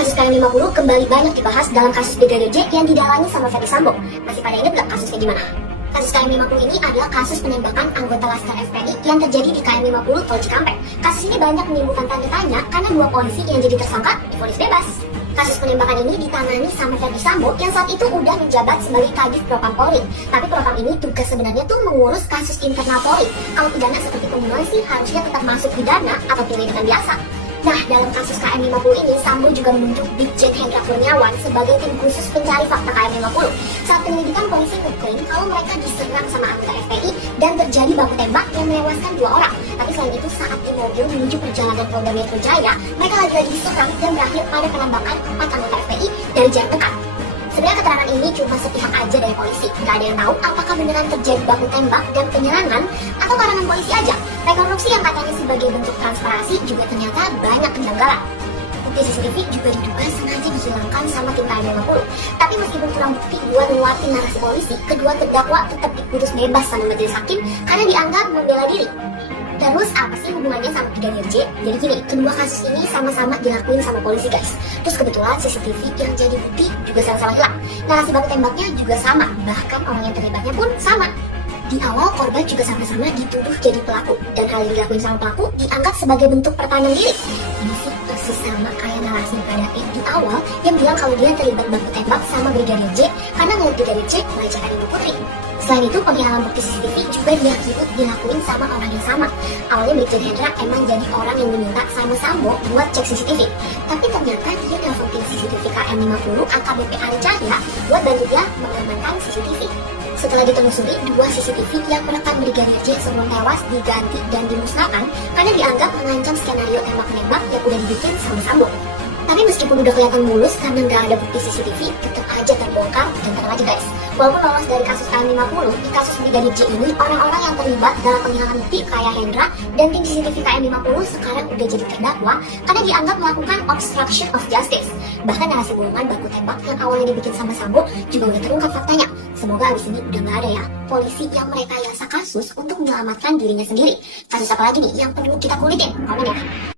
Kasus KM50 kembali banyak dibahas dalam kasus Brigadir J yang didalangi sama Ferdy Sambo. Masih pada ingat gak kasusnya gimana? Kasus KM50 ini adalah kasus penembakan anggota Laskar FPI yang terjadi di KM50 Tol Cikampek. Kasus ini banyak menimbulkan tanda tanya karena dua polisi yang jadi tersangka divonis bebas. Kasus penembakan ini ditangani sama Ferdy Sambo yang saat itu udah menjabat sebagai Kadif Propam Polri. Tapi Propam ini tugas sebenarnya tuh mengurus kasus internal Polri. Kalau pidana seperti pembunuhan sih harusnya tetap masuk pidana atau penyelidikan biasa. Nah, dalam kasus KM50 ini, Sambo juga menunjuk Brigjen Hendra Kurniawan sebagai tim khusus pencari fakta KM50. Saat penyelidikan, polisi mengklaim kalau mereka diserang sama anggota FPI dan terjadi baku tembak yang menewaskan 2 orang. Tapi selain itu, saat di mobil menuju perjalanan Polda Metro Jaya, mereka lagi-lagi diserang dan berakhir pada penembakan 4 anggota FPI dari jarak dekat. Sebenarnya keterangan ini cuma sepihak aja dari polisi. Gak ada yang tahu apakah beneran terjadi baku tembak dan penyerangan atau karangan polisi aja. Rekonstruksi yang katanya sebagai bentuk transparansi juga ternyata banyak kejanggalan. Bukti CCTV juga diduga sengaja dihilangkan sama tim KM50. Tapi meskipun kurang bukti buat nguatin narasi polisi, kedua terdakwa tetap diputus bebas sama majelis hakim karena dianggap membela diri. Terus apa sih hubungannya sama Brigadir J? Jadi gini, kedua kasus ini sama-sama dilakuin sama polisi guys. Terus kebetulan CCTV yang jadi bukti juga sama-sama hilang. Narasi baku tembaknya juga sama, bahkan orang yang terlibatnya pun sama. Di awal korban juga sama-sama dituduh jadi pelaku, dan hal yang dilakuin sama pelaku dianggap sebagai bentuk pertahanan diri. Ini sih persis sama kayak narasi Kadapin di awal yang bilang kalau dia terlibat baku tembak sama Brigadir J karena ngeliat Brigadir J melecehkan Ibu Putri. Selain itu, penghilangan bukti CCTV juga dilakuin sama orang yang sama. Awalnya Brigjen Hendra emang jadi orang yang diminta sama Sambo buat cek CCTV. Tapi ternyata dia nelfon tim CCTV KM50 AKBP Ali Cahya buat bantu dia mengamankan CCTV. Setelah ditelusuri, 2 CCTV yang merekam Brigadir J sebelum tewas diganti dan dimusnahkan karena dianggap mengancam skenario tembak-menembak yang udah dibikin sama Sambo. Tapi meskipun udah kelihatan mulus karena nggak ada bukti CCTV, tetap aja terbongkar dan tenang aja guys. Walaupun lolos dari kasus KM50, di kasus Brigadir J ini orang-orang yang terlibat dalam penghilangan bukti kayak Hendra dan tim CCTV KM50 sekarang udah jadi terdakwa karena dianggap melakukan obstruction of justice. Bahkan narasi bohongan baku tembak yang awalnya dibikin sama Sambo juga udah terungkap faktanya. Semoga abis ini udah nggak ada ya polisi yang merekayasa kasus untuk menyelamatkan dirinya sendiri. Kasus apa lagi nih yang perlu kita kulitin? Komen ya.